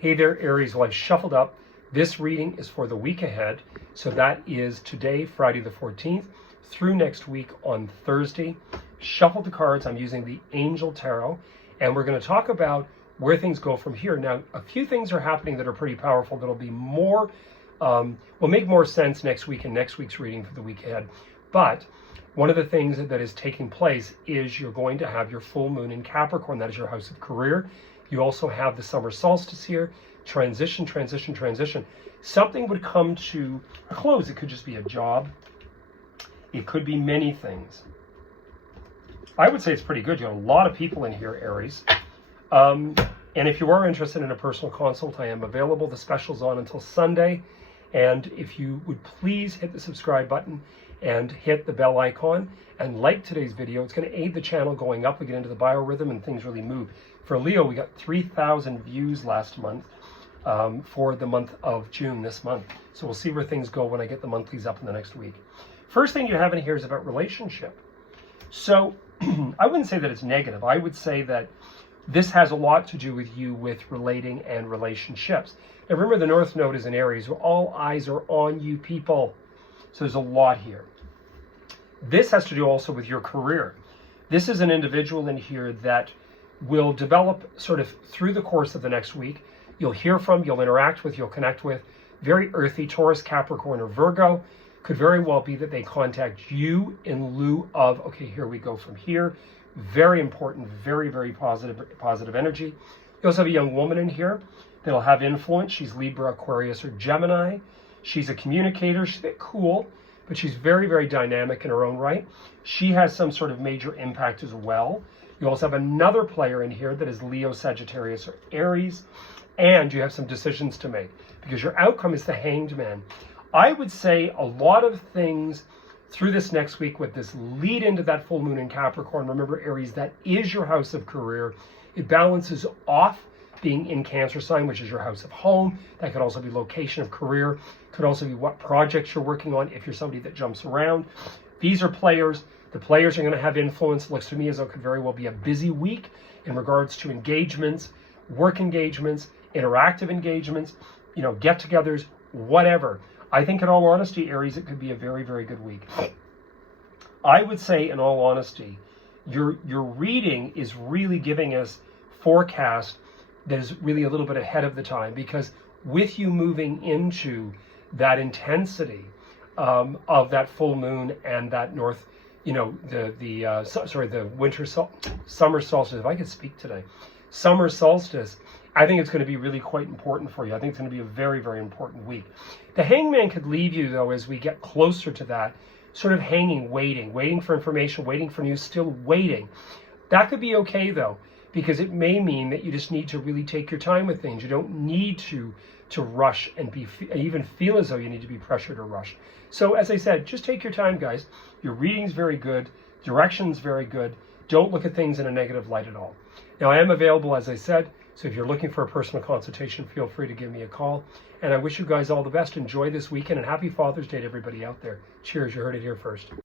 Hey there, Aries. Well, I shuffled up. This reading is for the week ahead. So that is today, Friday the 14th, through next week on Thursday. Shuffled the cards. I'm using the Angel Tarot. And we're going to talk about where things go from here. Now, a few things are happening that are pretty powerful. That'll be more, will make more sense next week in next week's reading for the week ahead. But one of the things that is taking place is you're going to have your full moon in Capricorn. That is your house of career. You also have the summer solstice here. Transition, transition, transition. Something would come to a close. It could just be a job. It could be many things. I would say it's pretty good. You have a lot of people in here, Aries. And if you are interested in a personal consult, I am available. The special's on until Sunday. And if you would please hit the subscribe button and hit the bell icon and like today's video, it's going to aid the channel going up. We get into the biorhythm and things really move. For Leo, we got 3,000 views last month for the month of June this month. So we'll see where things go when I get the monthlies up in the next week. First thing you have in here is about relationship. So I wouldn't say that it's negative. I would say that this has a lot to do with you with relating and relationships. Now remember, the North Node is in Aries, where all eyes are on you people. So there's a lot here. This has to do also with your career. This is an individual in here that will develop sort of through the course of the next week. You'll hear from, you'll interact with, you'll connect with. Very earthy, Taurus, Capricorn, or Virgo. Could very well be that they contact you in lieu of, okay, here we go from here. Very important, very, very positive energy. You also have a young woman in here that'll have influence. She's Libra, Aquarius, or Gemini. She's a communicator. She's a bit cool, but she's very, very dynamic in her own right. She has some sort of major impact as well. You also have another player in here that is Leo, Sagittarius, or Aries, and you have some decisions to make because your outcome is the Hanged Man. I would say a lot of things through this next week with this lead into that full moon in Capricorn. Remember, Aries, that is your house of career. It balances off being in Cancer sign, which is your house of home. That could also be location of career. Could also be what projects you're working on if you're somebody that jumps around. These are players. The players are going to have influence. Looks to me as though it could very well be a busy week in regards to engagements, work engagements, interactive engagements, get-togethers, whatever. I think in all honesty, Aries, it could be a very, very good week. I would say in all honesty, your reading is really giving us forecast that is really a little bit ahead of the time, because with you moving into that intensity of that full moon and that north, the summer solstice, if I could speak today, summer solstice, I think it's going to be really quite important for you. I think it's going to be a very, very important week. The Hangman could leave you, though, as we get closer to that, sort of hanging, waiting for information, waiting for news, still waiting. That could be okay, though, because it may mean that you just need to really take your time with things. You don't need to rush and even feel as though you need to be pressured or rushed. So as I said, just take your time, guys. Your reading's very good. Direction's very good. Don't look at things in a negative light at all. Now, I am available, as I said, so if you're looking for a personal consultation, feel free to give me a call. And I wish you guys all the best. Enjoy this weekend, and happy Father's Day to everybody out there. Cheers, you heard it here first.